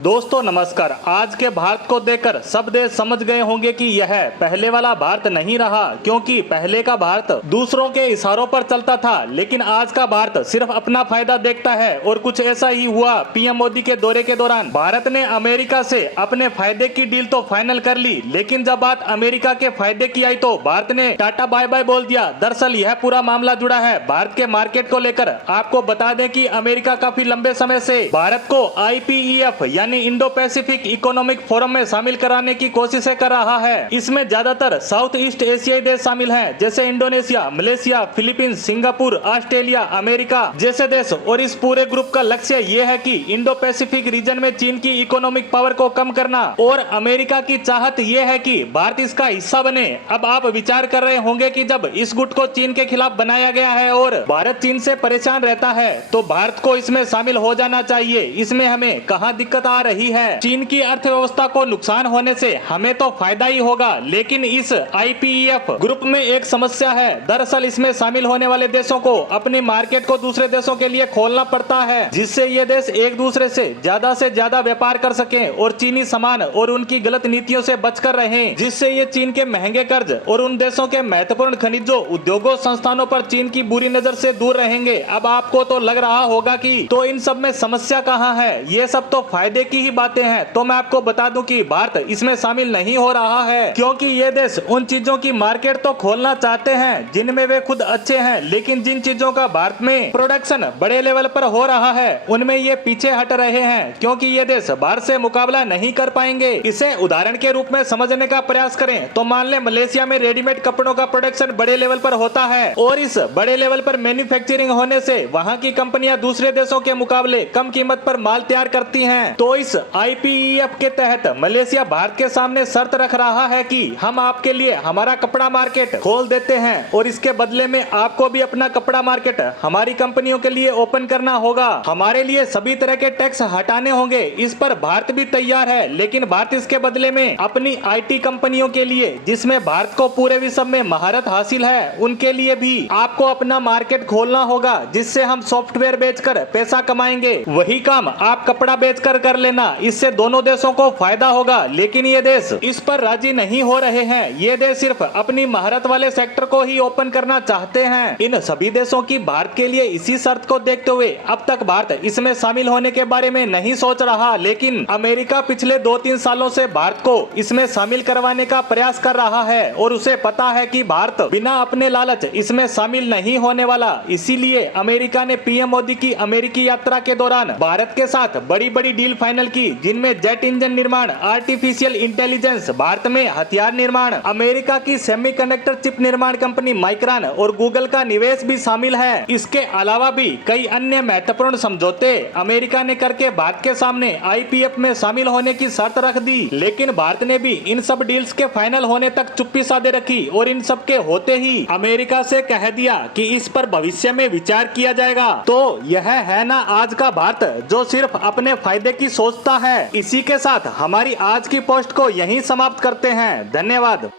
दोस्तों नमस्कार। आज के भारत को देखकर सब देश समझ गए होंगे कि यह पहले वाला भारत नहीं रहा, क्योंकि पहले का भारत दूसरों के इशारों पर चलता था, लेकिन आज का भारत सिर्फ अपना फायदा देखता है। और कुछ ऐसा ही हुआ पीएम मोदी के दौरे के दौरान। भारत ने अमेरिका से अपने फायदे की डील तो फाइनल कर ली, लेकिन जब बात अमेरिका के फायदे की आई तो भारत ने टाटा बाय बाय बोल दिया। दरअसल यह पूरा मामला जुड़ा है भारत के मार्केट को लेकर। आपको बता दें कि अमेरिका काफी लंबे समय से भारत को IPEF यानी इंडो पैसिफिक इकोनॉमिक फोरम में शामिल कराने की कोशिशें कर रहा है। इसमें ज्यादातर साउथ ईस्ट एशियाई देश शामिल हैं, जैसे Indonesia, Malaysia, Philippines, Singapore, Australia, America जैसे देश। और इस पूरे ग्रुप का लक्ष्य ये है कि इंडो पैसिफिक रीजन में चीन की इकोनॉमिक पावर को कम करना। और अमेरिका की चाहत ये है कि भारत इसका हिस्सा बने। अब आप विचार कर रहे होंगे कि जब इस गुट को चीन के खिलाफ बनाया गया है और भारत चीन से परेशान रहता है, तो भारत को इसमें शामिल हो जाना चाहिए। इसमें हमें कहाँ दिक्कत आ रही है? चीन की अर्थव्यवस्था को नुकसान होने से हमें तो फायदा ही होगा, लेकिन इस IPEF ग्रुप में एक समस्या है। दरअसल इसमें शामिल होने वाले देशों को अपनी मार्केट को दूसरे देशों के लिए खोलना पड़ता है, जिससे ये देश एक दूसरे से ज्यादा व्यापार कर सकें और चीनी सामान और उनकी गलत नीतियों से बचकर रहें, जिससे ये चीन के महंगे कर्ज और उन देशों के महत्वपूर्ण खनिजों, उद्योगों, संस्थानों पर चीन की बुरी नजर से दूर रहेंगे। अब आपको तो लग रहा होगा कि तो इन सब में समस्या कहाँ है? ये सब तो फायदे की ही बातें हैं। तो मैं आपको बता दूं कि भारत इसमें शामिल नहीं हो रहा है, क्योंकि ये देश उन चीजों की मार्केट तो खोलना चाहते हैं जिनमें वे खुद अच्छे हैं, लेकिन जिन चीजों का भारत में प्रोडक्शन बड़े लेवल पर हो रहा है उनमें ये पीछे हट रहे हैं, क्योंकि ये देश भारत से मुकाबला नहीं कर पाएंगे। इसे उदाहरण के रूप में समझने का प्रयास करें तो मान लें मलेशिया में रेडीमेड कपड़ों का प्रोडक्शन बड़े लेवल पर होता है, और इस बड़े लेवल पर मैन्युफैक्चरिंग होने से वहाँ की कंपनियां दूसरे देशों के मुकाबले कम कीमत पर माल तैयार करती हैं। तो इस IPEF के तहत मलेशिया भारत के सामने शर्त रख रहा है कि हम आपके लिए हमारा कपड़ा मार्केट खोल देते हैं, और इसके बदले में आपको भी अपना कपड़ा मार्केट हमारी कंपनियों के लिए ओपन करना होगा। हमारे लिए सभी तरह के टैक्स हटाने होंगे। इस पर भारत भी तैयार है, लेकिन भारत इसके बदले में अपनी IT कंपनियों के लिए, जिसमें भारत को पूरे विश्व में महारत हासिल है, उनके लिए भी आपको अपना मार्केट खोलना होगा, जिससे हम सॉफ्टवेयर बेचकर पैसा कमाएंगे। वही काम आप कपड़ा बेचकर कर लेना। इससे दोनों देशों को फायदा होगा, लेकिन ये देश इस पर राजी नहीं हो रहे हैं। ये देश सिर्फ अपनी महारत वाले सेक्टर को ही ओपन करना चाहते हैं। इन सभी देशों की भारत के लिए इसी शर्त को देखते हुए अब तक भारत इसमें शामिल होने के बारे में नहीं सोच रहा, लेकिन अमेरिका पिछले 2-3 सालों से भारत को इसमें शामिल करवाने का प्रयास कर रहा है, और उसे पता है कि भारत बिना अपने लालच इसमें शामिल नहीं होने वाला। इसीलिए अमेरिका ने पीएम मोदी की अमेरिकी यात्रा के दौरान भारत के साथ बड़ी बड़ी डील फाइनल की, जिनमें जेट इंजन निर्माण, आर्टिफिशियल इंटेलिजेंस, भारत में हथियार निर्माण, अमेरिका की सेमीकंडक्टर चिप निर्माण कंपनी माइक्रॉन और गूगल का निवेश भी शामिल है। इसके अलावा भी कई अन्य महत्वपूर्ण समझौते अमेरिका ने करके भारत के सामने IPEF में शामिल होने की शर्त रख दी, लेकिन भारत ने भी इन सब डील्स के फाइनल होने तक चुप्पी साधे रखी, और इन सब के होते ही अमेरिका से कह दिया कि इस पर भविष्य में विचार किया जाएगा। तो यह है ना आज का भारत, जो सिर्फ अपने फायदे की सोचता है। इसी के साथ हमारी आज की पोस्ट को यहीं समाप्त करते हैं। धन्यवाद।